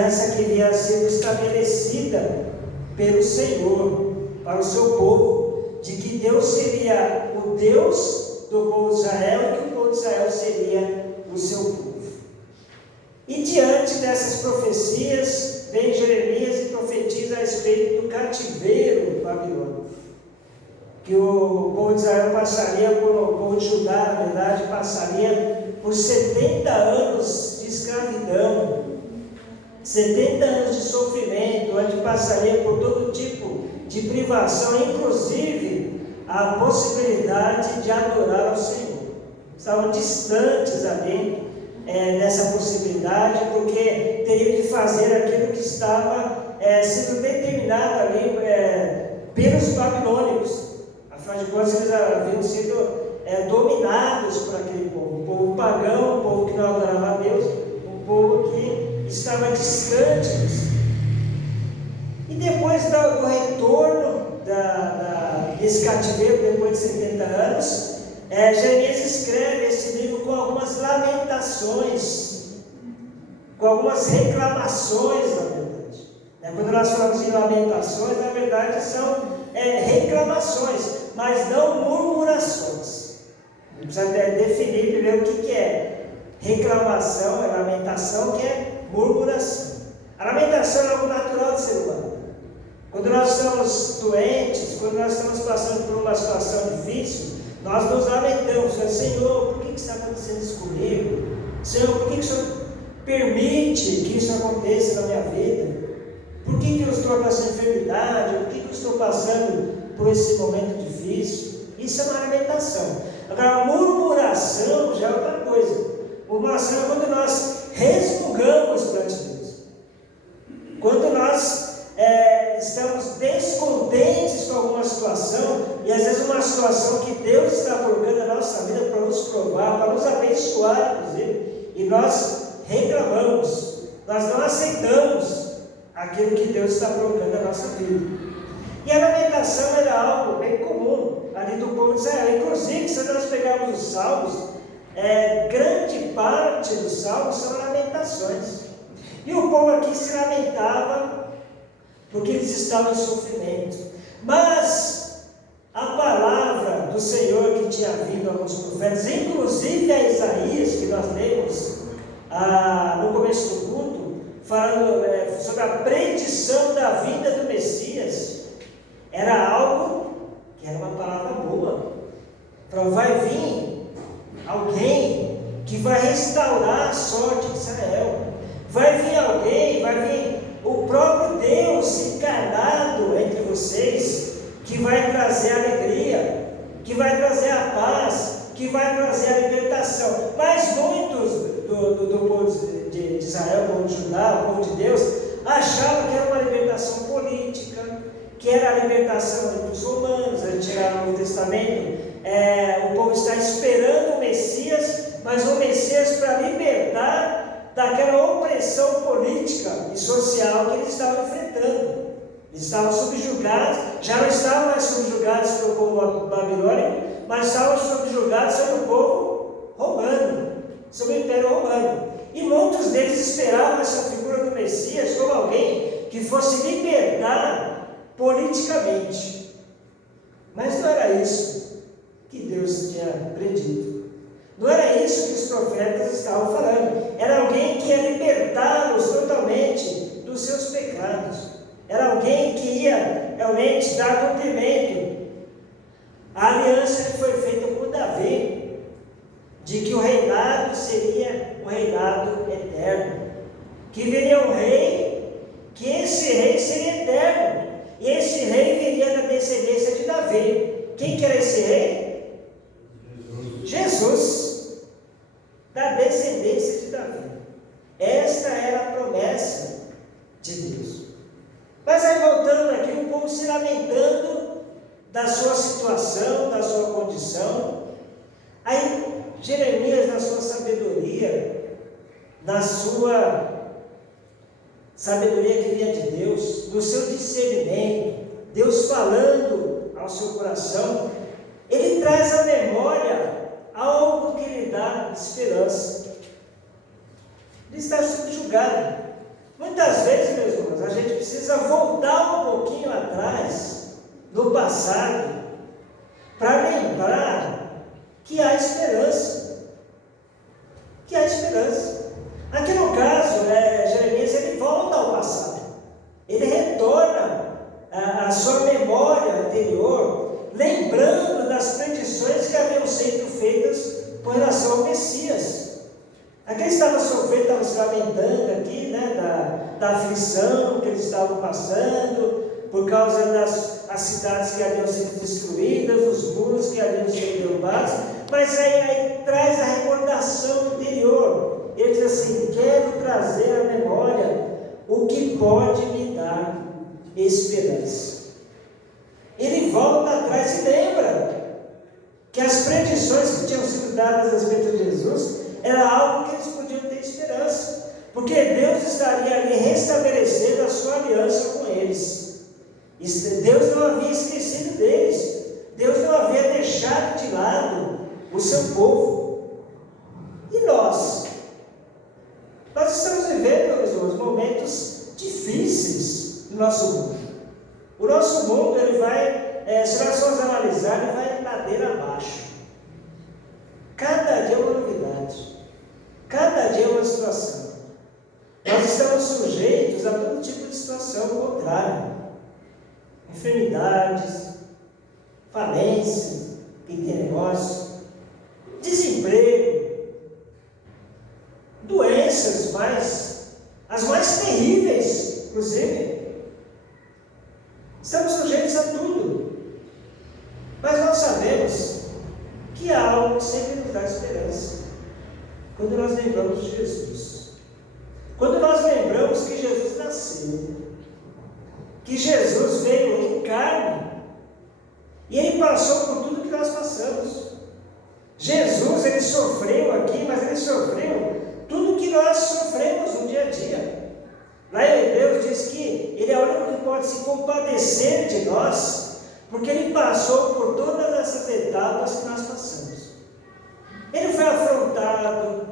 aliança que havia sido estabelecida pelo Senhor para o seu povo, de que Deus seria o Deus do povo de Israel e que o povo de Israel seria o seu povo. E diante dessas profecias, vem Jeremias e profetiza a respeito do cativeiro babilônico, que o povo de Israel passaria, o povo de Judá, na verdade, passaria por 70 anos de escravidão, 70 anos de sofrimento, onde passaria por todo tipo de privação, inclusive a possibilidade de adorar ao Senhor. Estavam distantes ali dessa possibilidade, porque teriam que fazer aquilo que estava sendo determinado ali pelos babilônicos. Afinal de contas, eles haviam sido dominados por aquele povo, um povo pagão, um povo que não adorava a Deus, um povo que estava distante disso. E depois do retorno desse cativeiro, depois de 70 anos, Jeremias escreve esse livro com algumas lamentações, com algumas reclamações, na verdade. Quando nós falamos em lamentações, na verdade são reclamações, mas não murmurações. A gente precisa definir primeiro o que é reclamação, lamentação, que é murmuração. A lamentação é algo natural do ser humano. Quando nós estamos doentes, quando nós estamos passando por uma situação difícil, nós nos lamentamos, Senhor, por que está acontecendo isso comigo? Senhor, por que o Senhor permite que isso aconteça na minha vida? Por que eu estou com essa enfermidade? Por que eu estou passando por esse momento difícil? Isso é uma lamentação. Agora, a murmuração já é outra coisa. Murmuração é quando nós resmungamos perante Deus. Quando nós estamos descontentes com alguma situação, e às vezes uma situação que Deus está colocando na nossa vida para nos provar, para nos abençoar, inclusive, e nós reclamamos, nós não aceitamos aquilo que Deus está colocando na nossa vida. E a lamentação era algo bem comum ali do povo de Israel. Inclusive, se nós pegarmos os Salmos, grande parte dos Salmos são lamentações. E o povo aqui se lamentava porque eles estavam em sofrimento. Mas a palavra do Senhor que tinha vindo a alguns profetas, inclusive a Isaías, que nós lemos no começo do culto, falando sobre a predição da vinda do Messias, era algo que era uma palavra boa. Então vai vir alguém que vai restaurar a sorte de Israel. Vai vir alguém, vai vir o próprio Deus encarnado entre vocês, que vai trazer alegria, que vai trazer a paz, que vai trazer a libertação. Mas muitos do povo de Israel, o povo de Judá, o povo de Deus, achavam que era uma libertação política, que era a libertação dos romanos. A gente chega no Novo Testamento, o povo está esperando o Messias, mas o Messias para libertar daquela opressão política e social que eles estavam enfrentando. Eles estavam subjugados, já não estavam mais subjugados pelo povo babilônico, mas estavam subjugados sobre o povo romano, sobre o Império Romano. E muitos deles esperavam essa figura do Messias como alguém que fosse libertar politicamente. Mas não era isso que Deus tinha predito. Não era isso que os profetas estavam falando. Era alguém que ia libertá-los totalmente dos seus pecados. Era alguém que ia realmente dar cumprimento à aliança que foi feita com Davi, de que o reinado seria um reinado eterno, que viria um rei, que esse rei seria eterno, e esse rei viria da descendência de Davi. Quem que era esse rei? Jesus, da descendência de Davi. Esta era a promessa de Deus. Mas aí voltando aqui, o povo se lamentando da sua situação, da sua condição. Aí Jeremias, na sua sabedoria, na sua sabedoria que vinha de Deus, no seu discernimento, Deus falando ao seu coração, ele traz à memória algo que lhe dá esperança. Ele está subjugado, Muitas vezes, meus irmãos, a gente precisa voltar um pouquinho atrás, no passado, para lembrar que há esperança. Que há esperança. Aqui no caso, Jeremias, ele volta ao passado. Ele retorna à sua memória anterior, lembrando das predições que haviam sido feitas com relação ao Messias. Aqui ele estava sofrendo, estava se lamentando aqui, né, da aflição que eles estavam passando, por causa das cidades que haviam sido destruídas, os muros que haviam sido derrubados, mas aí traz a recordação anterior. Ele diz assim: quero trazer à memória o que pode me dar esperança. Ele volta atrás e lembra que as predições que tinham sido dadas a respeito de Jesus era algo que eles podiam ter esperança, porque Deus estaria ali restabelecendo a sua aliança com eles. Deus não havia esquecido deles, Deus não havia deixado de lado o seu povo. E nós estamos vivendo, meus irmãos, momentos difíceis no nosso mundo. O nosso mundo, ele vai, se nós formos analisar, ele vai ladeira abaixo. Cada dia é uma novidade, cada dia é uma situação. Nós estamos sujeitos a todo tipo de situação contrária. Enfermidades, falência, quem tem negócio, desemprego, doenças, as mais terríveis, inclusive. Estamos sujeitos a tudo, mas nós sabemos que há algo que sempre nos dá esperança, quando nós lembramos de Jesus, quando nós lembramos que Jesus nasceu, que Jesus veio em carne, e Ele passou por tudo que nós passamos. Jesus, Ele sofreu aqui, mas Ele sofreu tudo que nós sofremos no dia a dia. Lá em Hebreus diz que Ele é o único que pode se compadecer de nós, porque Ele passou por todas essas etapas que nós passamos. Ele foi afrontado,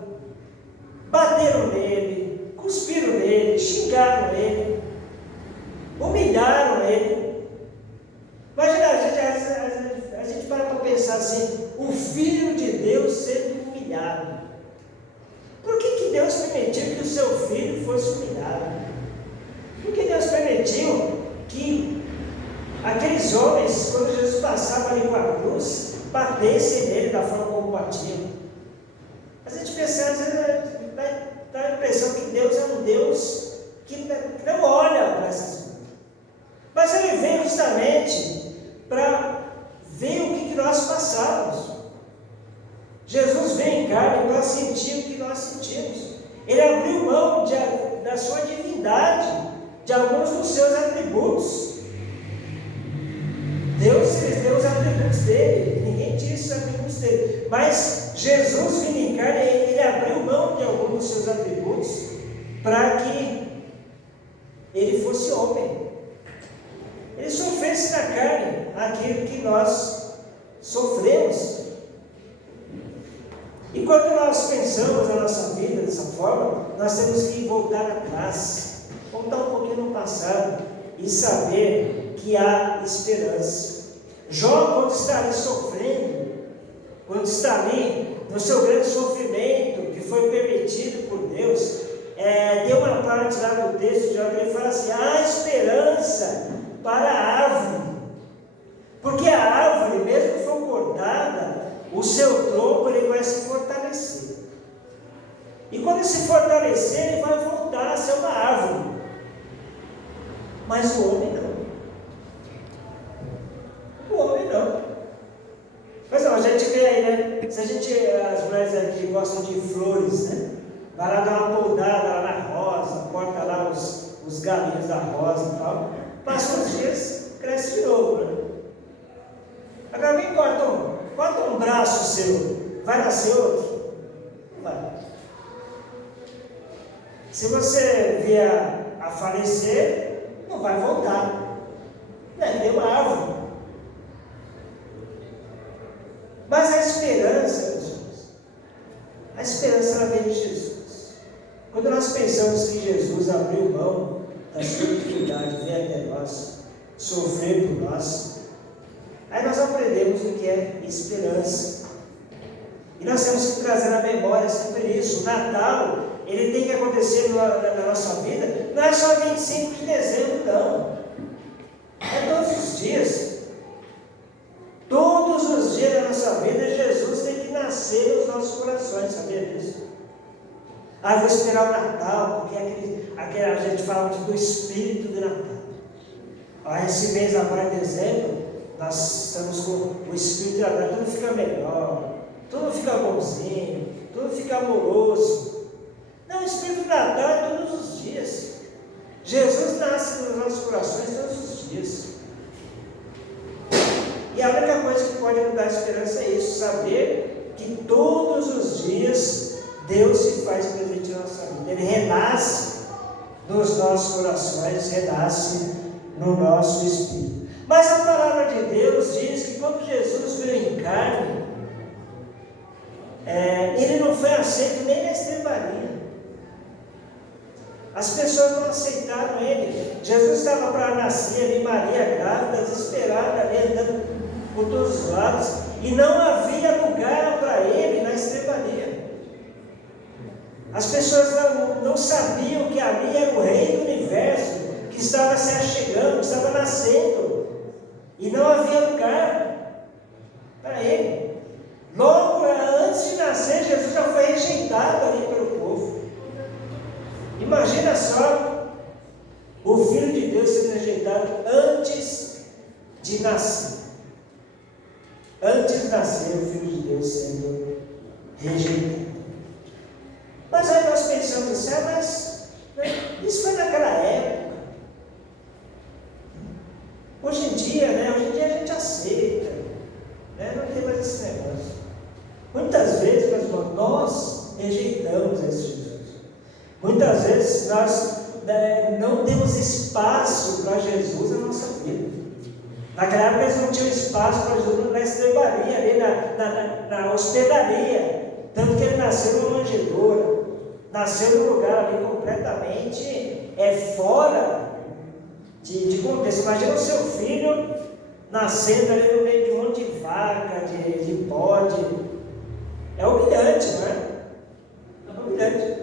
bateram nele, cuspiram nele, xingaram ele, humilharam ele. Imagina, a gente para pensar assim, o Filho de Deus sendo humilhado. Por que Deus permitiu que o seu filho fosse humilhado? Por que Deus permitiu que aqueles homens, quando Jesus passava ali com a cruz, batessem nele da forma como batiam? A gente pensa, às vezes, dá a impressão que Deus é um Deus que não olha para essas coisas. Mas Ele veio justamente para ver o que nós passamos. Jesus veio em carne para sentir o que nós sentimos. Ele abriu mão da sua divindade, de alguns dos seus atributos. Deus deu os atributos dele, ninguém tira esses atributos dele. Mas Jesus, vindo em carne, ele abriu mão de alguns dos seus atributos para que ele fosse homem. Ele sofresse na carne aquilo que nós sofremos. E quando nós pensamos na nossa vida dessa forma, nós temos que voltar atrás, voltar um pouquinho no passado e saber que há esperança. Jó, quando está ali sofrendo, quando está ali no seu grande sofrimento, que foi permitido por Deus, tem uma parte lá no texto de Jó que ele fala assim: há esperança para a árvore, porque a árvore, mesmo que for cortada, o seu tronco ele vai se fortalecer, e quando ele se fortalecer, ele vai voltar a ser uma árvore. Mas o homem não. O homem não. Mas não, a gente vê aí, né? As mulheres aqui gostam de flores, né? Vai lá dar uma podada lá na rosa, corta lá os galinhos da rosa e tal. Passa uns dias, cresce de novo, né? Agora vem corta um braço seu, vai nascer outro? Não vai. Se você vier a falecer, não vai voltar. Deve ter uma árvore. Mas a esperança, meus irmãos, a esperança ela vem de Jesus. Quando nós pensamos que Jesus abriu mão da sua dignidade, veio até nós, sofrer por nós, aí nós aprendemos o que é esperança. E nós temos que trazer na memória sempre isso. O Natal, ele tem que acontecer na nossa vida, não é só 25 de dezembro, não. É todos os dias. Todos os dias da nossa vida, Jesus tem que nascer nos nossos corações, sabia disso? Ah, vou esperar o Natal, porque a gente fala do espírito de Natal. Ah, esse mês agora, em dezembro, nós estamos com o espírito de Natal, tudo fica melhor, tudo fica bonzinho, tudo fica amoroso. Não, o espírito de Natal é todos os dias. Jesus nasce nos nossos corações todos os dias. E a única coisa que pode nos dar esperança é isso, saber que todos os dias Deus se faz presente na nossa vida. Ele renasce nos nossos corações, renasce no nosso espírito. Mas a palavra de Deus diz que quando Jesus veio em carne, ele não foi aceito nem na estrebaria. As pessoas não aceitaram ele. Jesus estava para nascer ali, Maria grávida, desesperada ali, andando por todos os lados, e não havia lugar para ele na estrebaria. As pessoas não sabiam que ali era o rei do universo, que estava se achegando, que estava nascendo, e não havia lugar para ele. Logo antes de nascer, Jesus já foi rejeitado ali pelo povo. Imagina só o Filho de Deus sendo rejeitado antes de nascer. Antes de nascer, o Filho de Deus sendo rejeitado. Mas aí nós pensamos assim, mas isso foi naquela época. Hoje em dia a gente aceita, não tem mais esse negócio. Muitas vezes, meus irmãos, nós rejeitamos esse Jesus. Muitas vezes nós não temos espaço para Jesus na nossa vida. Naquela época eles não tinham espaço para Jesus na estrebaria, ali na hospedaria. Tanto que ele nasceu numa manjedoura, nasceu num lugar ali completamente fora de contexto. Imagina o seu filho nascendo ali no meio de um monte de vaca, de bode. É humilhante, não é? É humilhante.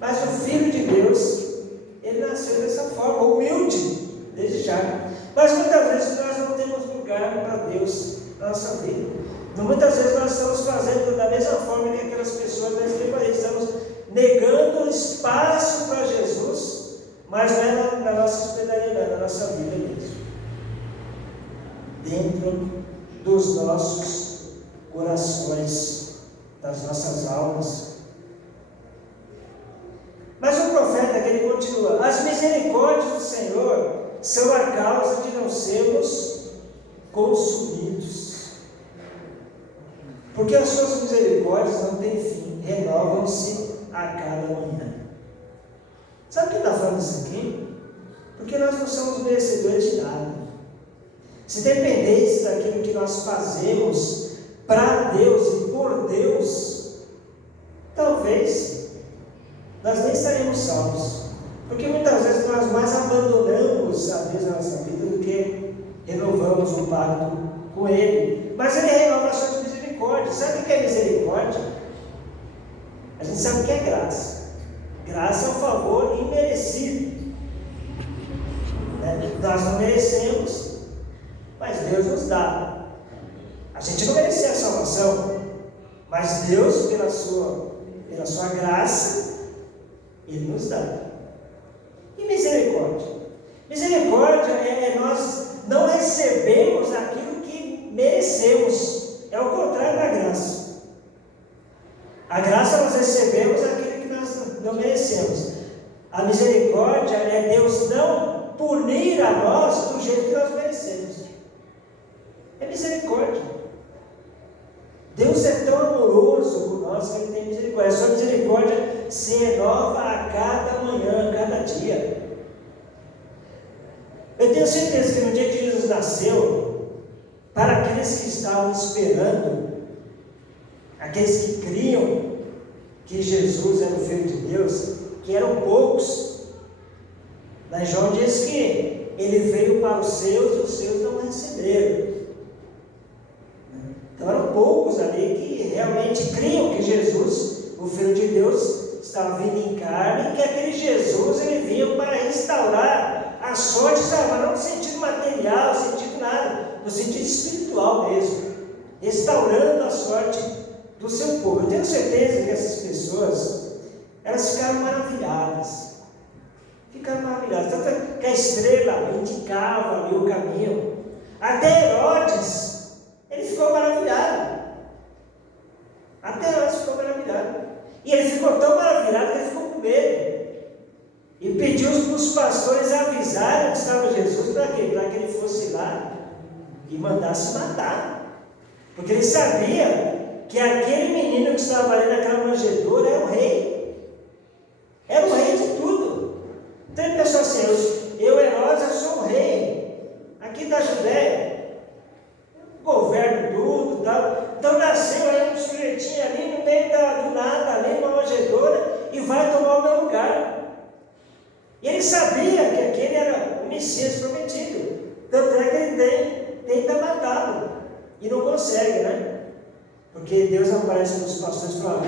Mas o Filho de Deus, ele nasceu dessa forma, humilde, desde já. Mas muitas vezes nós não temos lugar para Deus na nossa vida. Muitas vezes nós estamos fazendo da mesma forma que aquelas pessoas da estrebaria, estamos negando espaço para Jesus, mas não é na nossa hospedaria, não é na nossa vida mesmo. Dentro dos nossos corações, das nossas almas. Mas o profeta, ele continua: as misericórdias do Senhor são a causa de não sermos consumidos. Porque as suas misericórdias não têm fim, renovam-se a cada manhã. Sabe o que está falando isso aqui? Porque nós não somos merecedores de nada. Se dependesse daquilo que nós fazemos para Deus e por Deus, talvez nós nem estaremos salvos. Porque muitas vezes nós mais abandonamos a Deus na nossa vida do que renovamos o pacto com Ele. Mas Ele renova as suas misericórdias. Sabe o que é misericórdia? A gente sabe o que é graça. Graça é um favor imerecido. Nós não merecemos, mas Deus nos dá. A gente não merecia a salvação, mas Deus, pela sua graça, Ele nos dá. E misericórdia? Misericórdia é nós não recebemos aquilo que merecemos. É o contrário da graça. A graça nós recebemos aquilo que nós não merecemos. A misericórdia é Deus não punir a nós do jeito que nós merecemos. É misericórdia. Deus é tão amoroso por nós que Ele tem misericórdia. A sua misericórdia se renova a cada manhã, a cada dia. Eu tenho certeza que no dia que Jesus nasceu, para aqueles que estavam esperando, aqueles que criam que Jesus era o Filho de Deus, que eram poucos. Mas João diz que ele veio para os seus não receberam. Então eram poucos ali que realmente criam que Jesus, o Filho de Deus, estava vindo em carne, e que aquele Jesus ele vinha para restaurar a sorte, mas não no sentido material, no sentido nada, no sentido espiritual mesmo, restaurando a sorte do seu povo. Eu tenho certeza que essas pessoas, elas ficaram maravilhadas, tanto que a estrela indicava ali o caminho, até Herodes, ele ficou maravilhado, e ele ficou tão maravilhado que ele ficou com medo, e pediu para os pastores avisarem onde estava Jesus. Para quê? Para que ele fosse lá e mandasse matar, porque ele sabia que aquele menino que estava ali naquela manjedoura era o rei de tudo. Então ele pensou assim: eu Herodes, eu sou o rei aqui da Judéia, governo tudo, tal. Então nasceu aí um sujeitinho ali no meio do nada, ali numa manjedoura, e vai tomar o meu lugar. E ele sabia que aquele era o Messias prometido, tanto é que ele tenta matá-lo, e não consegue, né? Porque Deus aparece para os pastores e fala: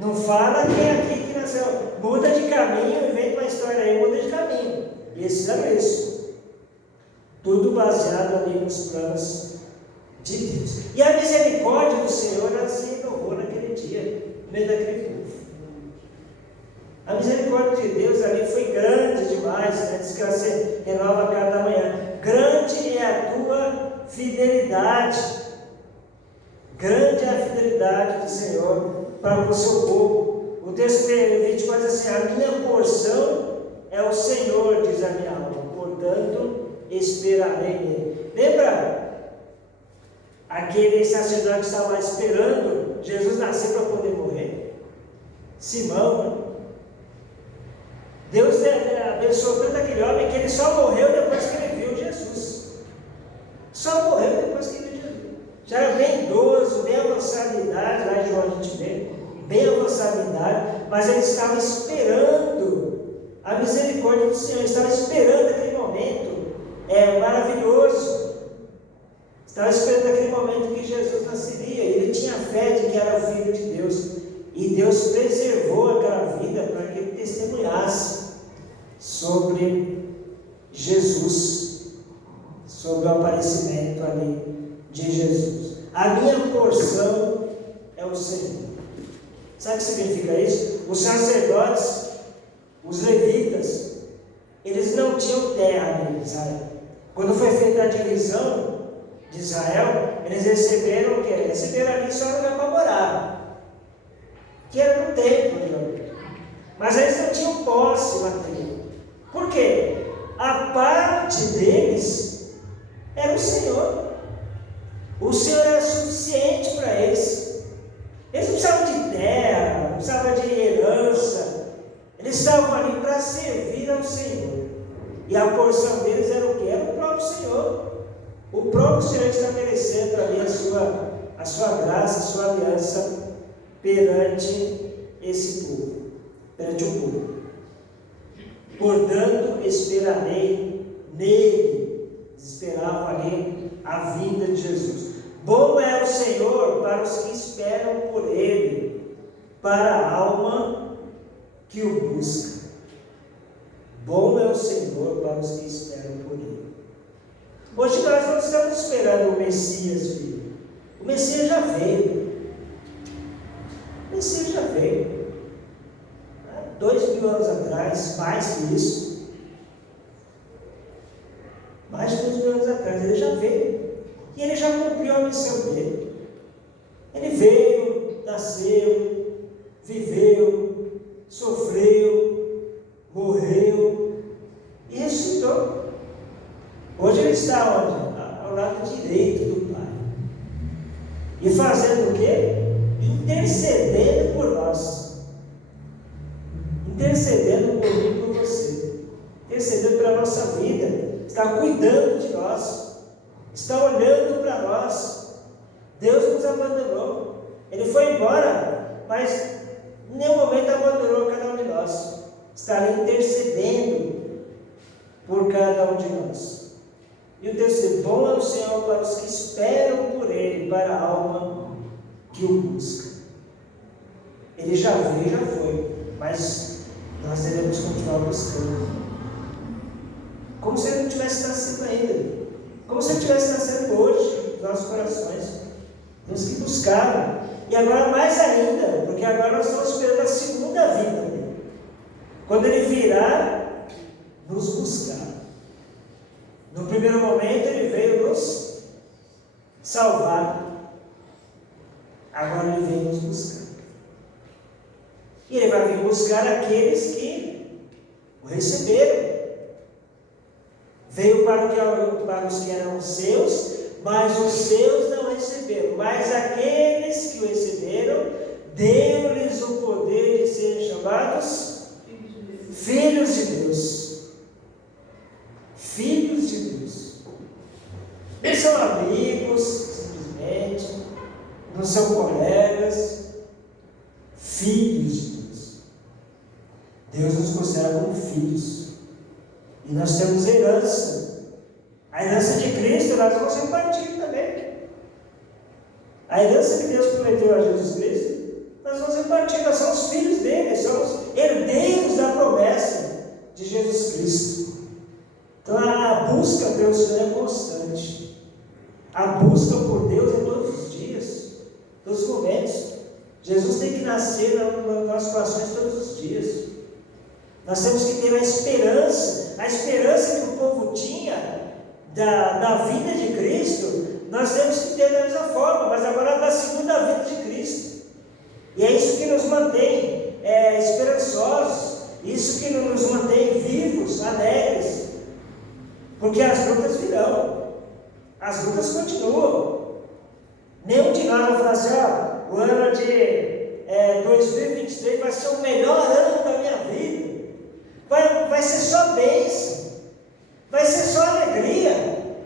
não fala quem é aqui que nasceu, muda de caminho, inventa uma história aí, muda de caminho. E esses eram isso, tudo baseado ali nos planos de Deus. E a misericórdia do Senhor, ela se renovou naquele dia, no meio daquele povo. A misericórdia de Deus ali foi grande demais, né? Diz que ela se renova a cada manhã. Grande é a tua fidelidade. Grande é a fidelidade do Senhor para o seu povo. O texto 24 diz assim: a minha porção é o Senhor, diz a minha alma, portanto esperarei nele. Lembra aquele sacerdote que estava lá esperando Jesus nascer para poder morrer? Simão, né? Deus abençoou tanto aquele homem que ele só morreu depois que ele viu Jesus. Só morreu depois que ele viu Jesus. Já era bem idoso, bem avançado de idade, lá em João a gente vê, bem avançado de idade, mas ele estava esperando a misericórdia do Senhor, ele estava esperando aquele momento maravilhoso. Estava esperando aquele momento que Jesus nasceria. Ele tinha fé de que era o Filho de Deus. E Deus preservou aquela vida para que ele testemunhasse sobre Jesus, sobre o aparecimento ali de Jesus. A minha porção é o Senhor. Sabe o que significa isso? Os sacerdotes, os levitas, eles não tinham terra em Israel. Quando foi feita a divisão de Israel, eles receberam o quê? Receberam ali só lugar para morar, que era no templo, mas eles não tinham posse material. Por quê? A parte deles era o Senhor. O Senhor era suficiente para eles. Eles não precisavam de terra, não precisavam de herança. Eles estavam ali para servir ao Senhor. E a porção deles era o quê? Era o próprio Senhor. O próprio Senhor estabelecendo ali a sua graça, a sua aliança perante esse povo, perante o povo. Portanto, esperarei nele. Esperavam ali a vinda de Jesus. Bom é o Senhor para os que esperam por ele, para a alma que o busca. Bom é o Senhor para os que esperam por ele. Hoje nós não estamos esperando o Messias vir. O Messias já veio. O Messias já veio. 2000 anos atrás, mais que isso. Mais de 2000 anos atrás, ele já veio. E ele já cumpriu a missão dele. Ele veio, nasceu, viveu, sofreu, morreu e ressuscitou. Hoje ele está onde? Ao lado direito do Pai. E fazendo o quê? Intercedendo por nós. Intercedendo por mim e por você. Intercedendo pela nossa vida. Está cuidando de nós. Está olhando para nós. Deus nos abandonou. Ele foi embora, mas em nenhum momento abandonou cada um de nós. Está ali intercedendo por cada um de nós. E o texto diz: bom é o Senhor para os que esperam por Ele, para a alma que o busca. Ele já veio, já foi, mas nós devemos continuar buscando. Como se Ele não tivesse nascido ainda. Como se Ele tivesse nascendo hoje, nos nossos corações. Temos que buscar. E agora mais ainda, porque agora nós estamos esperando a segunda vinda dele. Quando Ele virá nos buscar. No primeiro momento Ele veio nos salvar. Agora Ele veio nos buscar. E Ele vai vir buscar aqueles que o receberam. Veio para os que eram seus, mas os seus não receberam. Mas aqueles que o receberam, deu-lhes o poder de serem chamados filhos de Deus. Filhos de Deus. Não são amigos, simplesmente. Não são colegas. Filhos de Deus. Deus nos considera como filhos. E nós temos herança. A herança de Cristo nós vamos repartir também. A herança que Deus prometeu a Jesus Cristo, nós vamos repartir. Nós somos filhos dele, somos herdeiros da promessa de Jesus Cristo. Então a busca pelo Senhor é constante. A busca por Deus é todos os dias, todos os momentos. Jesus tem que nascer nos nossos corações todos os dias. Nós temos que ter a esperança que o povo tinha da vinda de Cristo, nós temos que ter da mesma forma, mas agora da segunda vinda de Cristo. E é isso que nos mantém esperançosos, isso que nos mantém vivos, alegres, porque as lutas virão, as lutas continuam. Nenhum de nós vai falar assim: o ano de 2023 vai ser o melhor ano da minha vida. Vai ser só bênção, vai ser só alegria,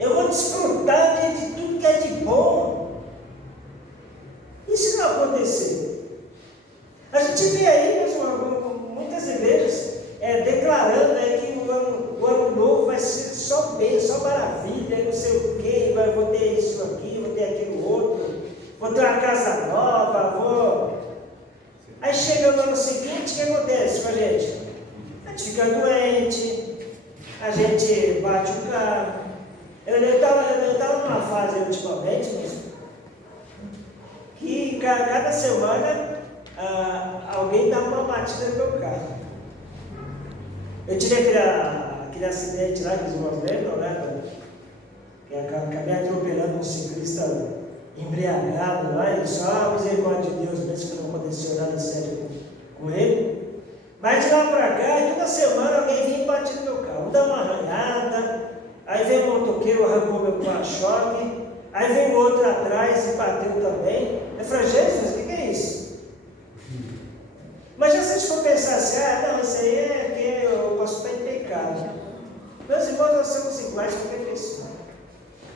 eu vou desfrutar de tudo que é de bom. E se não acontecer? A gente vê aí, muitas igrejas declarando que o ano novo vai ser só bênção, só maravilha, não sei o que, vou ter isso aqui, vou ter aquilo outro, vou ter uma casa nova, Aí chega no ano seguinte, o que acontece com a gente? A gente fica doente, a gente bate o carro. Eu estava numa fase ultimamente, mas que cada semana alguém dava uma batida no meu carro. Eu tive aquele acidente lá que os irmãos lembram, né? Que acabei atropelando um ciclista embriagado lá, e só a misericórdia de Deus mesmo que não aconteceu nada sério com ele. Mas de lá para cá, toda semana alguém vinha e batia no meu carro, dá uma arranhada, aí vem um motoqueiro, arrancou meu para-choque, aí vem outro atrás e bateu também. Eu falei: Jesus, o que é isso? Mas já se a gente for pensar assim: não, isso aí é que eu posso estar em pecado. Meus irmãos, nós somos iguais a qualquer pessoa.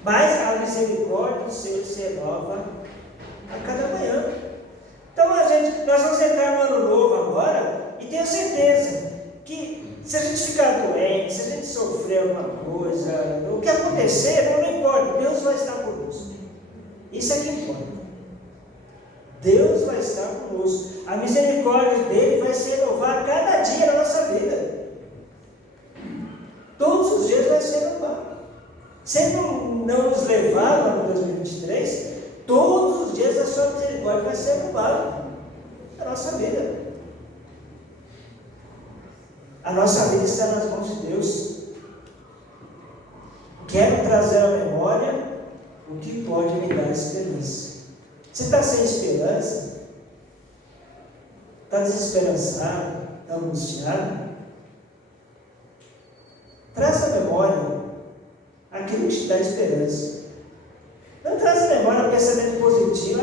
Mas a misericórdia do Senhor se renova a cada manhã. Então nós vamos entrar no ano novo agora, e tenho certeza que se a gente ficar doente, se a gente sofrer alguma coisa, o que acontecer, não importa, Deus vai estar conosco. Isso é que importa. Deus vai estar conosco. A misericórdia dele vai se renovar cada dia na nossa vida. Todos os dias vai se renovar. Se Ele não nos levar no ano 2023, todos os dias a sua misericórdia vai ser renovada na nossa vida. A nossa vida está nas mãos de Deus. Quero trazer à memória o que pode me dar esperança. Você está sem esperança? Está desesperançado? Está angustiado? Traz à memória aquilo que te dá esperança. Não traz à memória pensamento positivo.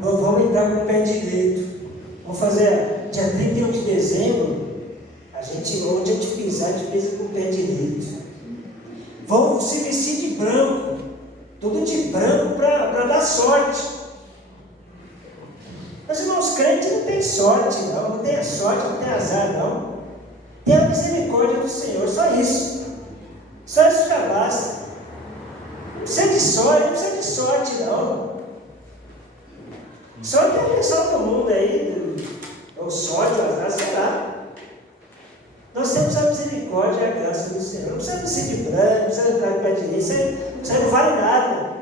Vamos entrar com o pé direito. Vamos fazer dia 31 de dezembro. Onde a gente pisar, a gente pisa com o pé direito. Vamos se vestir de branco. Tudo de branco para dar sorte. Mas irmãos, crentes não tem sorte, não tem sorte, não tem azar, não. Tem a misericórdia do Senhor, só isso. Só isso já basta. Não precisa de sorte, não. Sorte é o pessoal do mundo aí, ou sorte, ou azar, sei lá. Nós temos a misericórdia e a graça do Senhor. Não precisa de ser de branco, não precisa entrar de pé direito, isso aí não vale nada.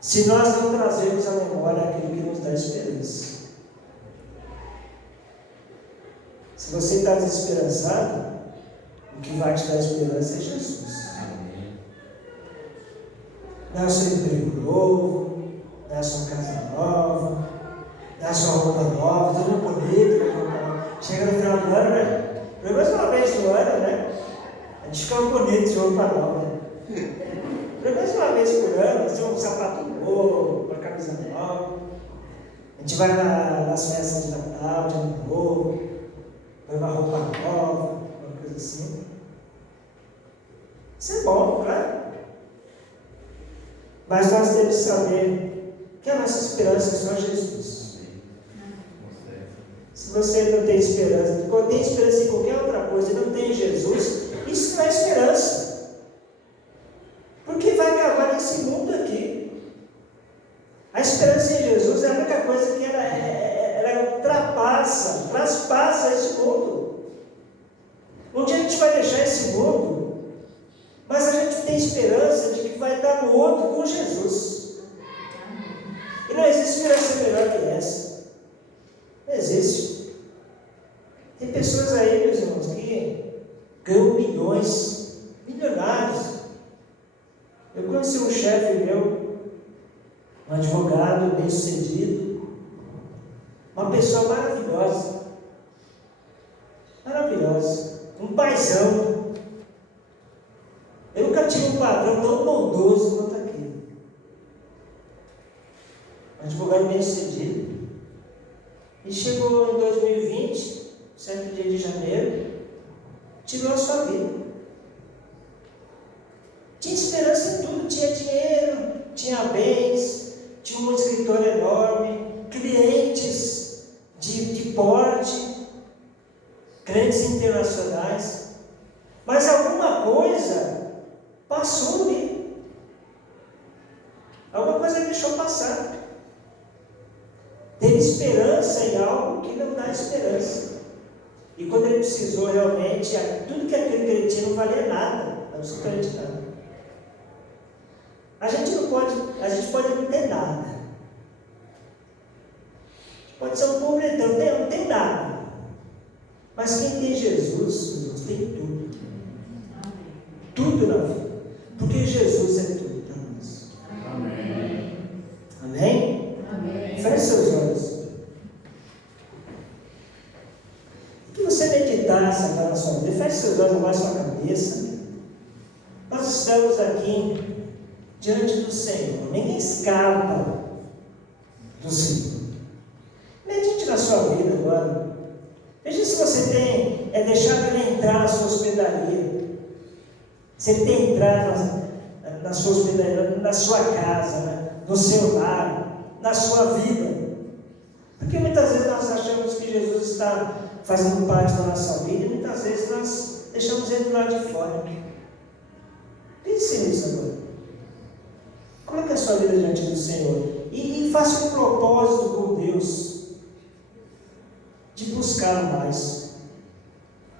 Se nós não trazermos à memória aquilo que nos dá esperança. Se você está desesperançado, o que vai te dar esperança é Jesus. Não é o seu emprego novo, não é a sua casa nova, não é a sua roupa nova, tudo bonito. Chega no final do ano, né? Pelo menos uma vez no ano, né? A gente fica bonito de roupa nova. Pelo menos uma vez por ano, nós temos um sapato novo, uma camisa nova. A gente vai nas festas de Natal, de Ano Novo, põe uma roupa nova, uma coisa assim. Isso é bom, claro. Mas nós temos que saber que a nossa esperança é só Jesus. Se você não tem esperança, quando tem esperança em qualquer outra coisa e não tem Jesus, isso não é esperança. Porque vai acabar nesse mundo aqui. A esperança em Jesus é a única coisa que ela ultrapassa, traspassa esse mundo. Um dia a gente vai deixar esse mundo, mas a gente tem esperança de que vai estar no outro com Jesus. E não existe esperança melhor que essa. Não existe. Tem pessoas aí, meus irmãos, que ganham milhões, milionários. Eu conheci um chefe meu, um advogado bem sucedido, uma pessoa maravilhosa, um paizão. Eu nunca tive um patrão tão bondoso quanto aquele. Um advogado bem sucedido. E chegou em 2020, certo dia de janeiro, tirou a sua vida. Tinha esperança em tudo, tinha dinheiro, tinha bens, tinha um escritório enorme, clientes de porte, clientes internacionais. Mas alguma coisa passou ali. Alguma coisa ele deixou passar. Teve esperança em algo que não dá esperança. E quando ele precisou realmente, tudo que aquele que ele tinha não valia nada, absolutamente nada. A gente pode não ter nada. Pode ser um pobretão, não tem nada. Mas quem tem Jesus, tem tudo. Tudo na vida. Porque Jesus é tudo para nós. Amém? Amém? Amém. Feche seus olhos. Que você meditasse agora na sua vida. Feche seus olhos, abaixe sua cabeça. Nós estamos aqui diante do Senhor. Ninguém escapa do Senhor. Medite na sua vida agora. Veja se você tem deixado Ele entrar na sua hospedaria. Se Ele tem entrado na sua hospedaria, na sua casa, no seu lar, na sua vida. Porque muitas vezes nós achamos que Jesus está fazendo parte da nossa vida e muitas vezes nós deixamos Ele do lado de fora. Pense nisso agora. Coloque a sua vida diante do Senhor e faça um propósito com Deus de buscar mais,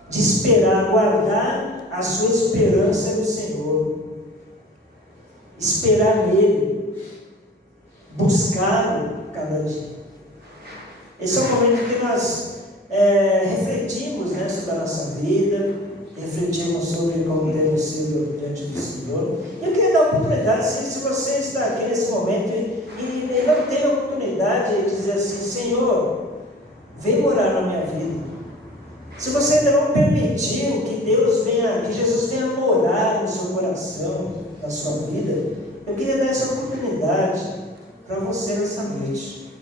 de esperar, guardar a sua esperança no Senhor, esperar nele, buscá-lo cada dia. Esse é o momento que nós refletimos, né, sobre a nossa vida, refletimos sobre como temos sido diante do Senhor. Eu queria dar a oportunidade, se você está aqui nesse momento e não tem a oportunidade de dizer assim: Senhor, vem morar na minha vida. Se você ainda não permitiu que Jesus venha morar no seu coração, na sua vida, eu queria dar essa oportunidade para você nessa noite.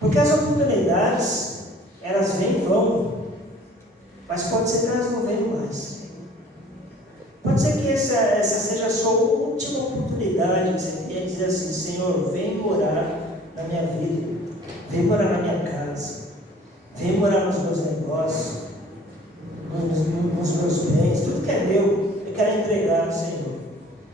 Porque as oportunidades, elas vêm e vão, mas pode ser que elas não venham mais. Pode ser que essa seja a sua última oportunidade de você dizer assim: Senhor, vem morar na minha vida, vem morar na minha casa. Vem morar nos meus negócios, nos meus bens, tudo que é meu, eu quero entregar ao Senhor.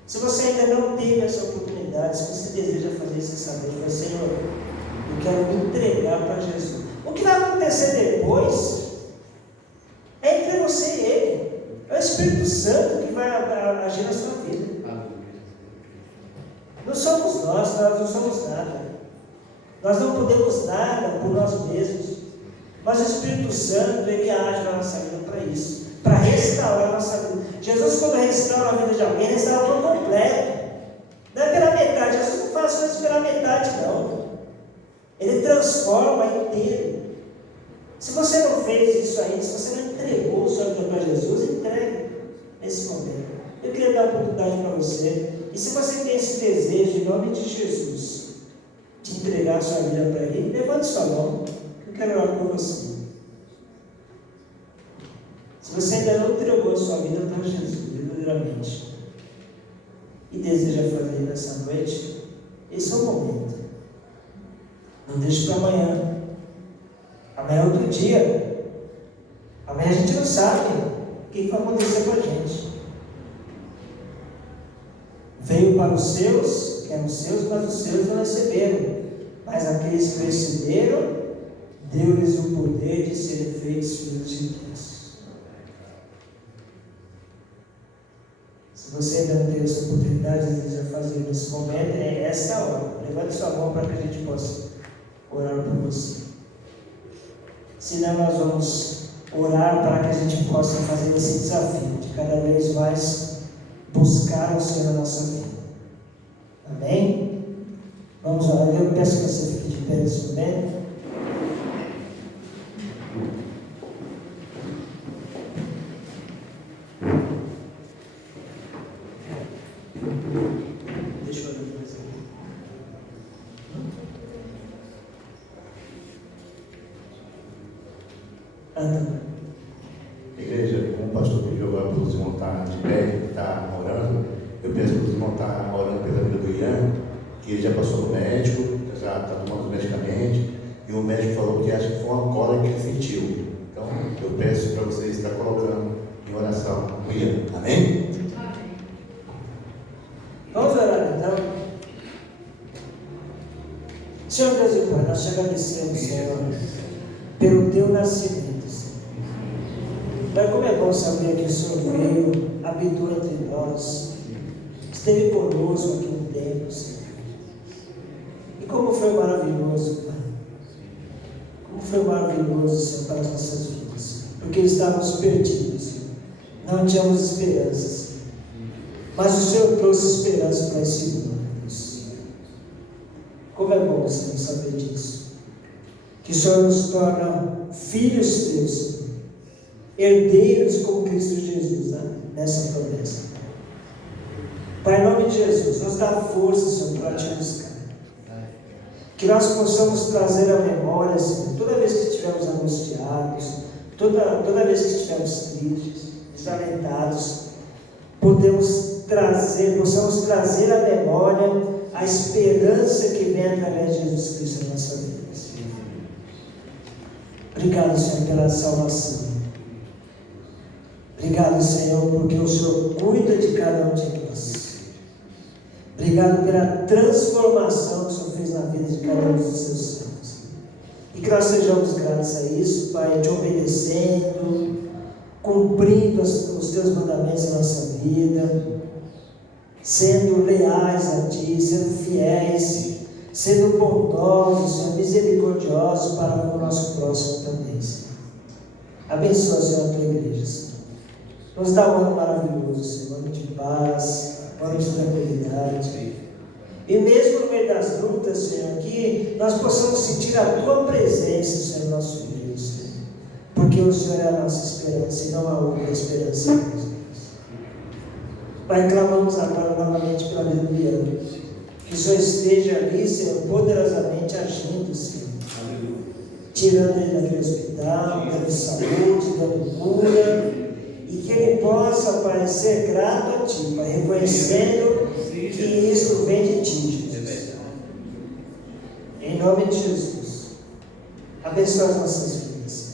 Se você ainda não teve essa oportunidade, se você deseja fazer isso essa noite, vai, Senhor, eu quero me entregar para Jesus. O que vai acontecer depois é entre você e Ele. É o Espírito Santo que vai agir na sua vida. Não somos nós não somos nada. Nós não podemos nada por nós mesmos. Mas o Espírito Santo, Ele age na nossa vida para isso, para restaurar a nossa vida. Jesus, quando restaura a vida de alguém, restaura por completo. Não é pela metade. Jesus não faz coisas pela metade, não. Ele transforma inteiro. Se você não fez isso ainda, se você não entregou sua vida para Jesus, entregue nesse momento. Eu queria dar a oportunidade para você. E se você tem esse desejo, em nome de Jesus, de entregar sua vida para Ele, levante sua mão. Eu quero orar por você. Se você ainda não entregou a sua vida para Jesus, verdadeiramente, e deseja fazer nessa noite, esse é o momento. Não deixe para amanhã. Amanhã é outro dia. Amanhã a gente não sabe o que vai acontecer com a gente. Veio para os seus, que eram os seus, mas os seus não receberam. Mas aqueles que receberam, deu-lhes o poder de serem feitos filhos de Deus. Se você ainda não teve essa oportunidade de desejar fazer nesse momento, essa é a hora. Levante sua mão para que a gente possa orar por você. Senão nós vamos orar para que a gente possa fazer esse desafio de cada vez mais buscar o Senhor na nossa vida. Amém? Vamos orar. Eu peço que você fique de pé nesse momento. Deixa eu olhar mais aqui. Igreja, como o pastor pediu agora para os irmãos estar de pé, estar orando, eu peço para os irmãos estar orando pela vida do Ian, que ele já passou no médico, já está tomando os medicamentos, e o médico falou que acha que foi uma cólica que ele sentiu. Então, eu peço para vocês estar colocando em oração o Ian. Amém? Vamos orar então. Senhor Deus e Pai, nós te agradecemos, Senhor, pelo teu nascimento, Senhor. Pai, como é bom saber que o Senhor veio, habitou entre nós, esteve conosco aqui no tempo, Senhor. E como foi maravilhoso, Pai. Como foi maravilhoso, Senhor, para as nossas vidas. Porque estávamos perdidos, Senhor. Não tínhamos esperanças. Mas o Senhor trouxe esperança para esse mundo, Deus. Como é bom, Senhor, saber disso. Que o Senhor nos torna filhos teus, Senhor. Herdeiros com Cristo Jesus, né? Nessa promessa. Pai, em nome de Jesus, nos dá força, Senhor, para te buscar. Que nós possamos trazer a memória, Senhor, toda vez que estivermos angustiados, toda vez que estivermos tristes, desalentados, possamos trazer à memória a esperança que vem através de Jesus Cristo na nossa vida. Obrigado, Senhor, pela salvação. Obrigado, Senhor, porque o Senhor cuida de cada um de nós. Obrigado pela transformação que o Senhor fez na vida de cada um dos seus filhos. E que nós sejamos gratos a isso, Pai, te obedecendo, cumprindo os teus mandamentos na nossa vida, sendo leais a Ti, sendo fiéis, sendo bondosos, Senhor, misericordiosos para o nosso próximo também, Senhor. Abençoa, Senhor, a Tua igreja, Senhor. Nos dá um ano maravilhoso, Senhor, um ano de paz, um ano de tranquilidade. E mesmo no meio das lutas, Senhor, que nós possamos sentir a Tua presença, Senhor, no nosso meio, Senhor. Porque o Senhor é a nossa esperança e não há outra esperança em nós. Pai, clamamos agora novamente pela vida do Ian. Que o Senhor esteja ali, Senhor, poderosamente agindo, Senhor. Tirando ele daquele hospital, dando saúde, dando cura. E que ele possa, Pai, ser grato a Ti, Pai, reconhecendo que isso vem de Ti, Jesus. Em nome de Jesus. Abençoa as nossas vidas.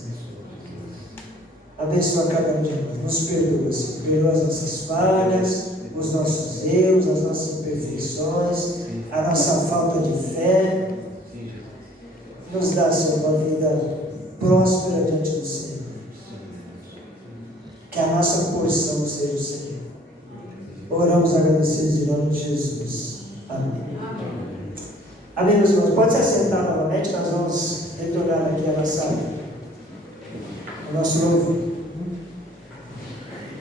Abençoa cada um de nós. Nos perdoa, Senhor. Perdoa as nossas falhas, os nossos erros, as nossas imperfeições, a nossa falta de fé. Nos dá, Senhor, uma vida próspera diante do Senhor. Que a nossa porção seja o Senhor. Oramos agradecidos em nome de Jesus. Amém. Amém, meus irmãos. Pode se assentar novamente, nós vamos retornar aqui ao nosso louvor.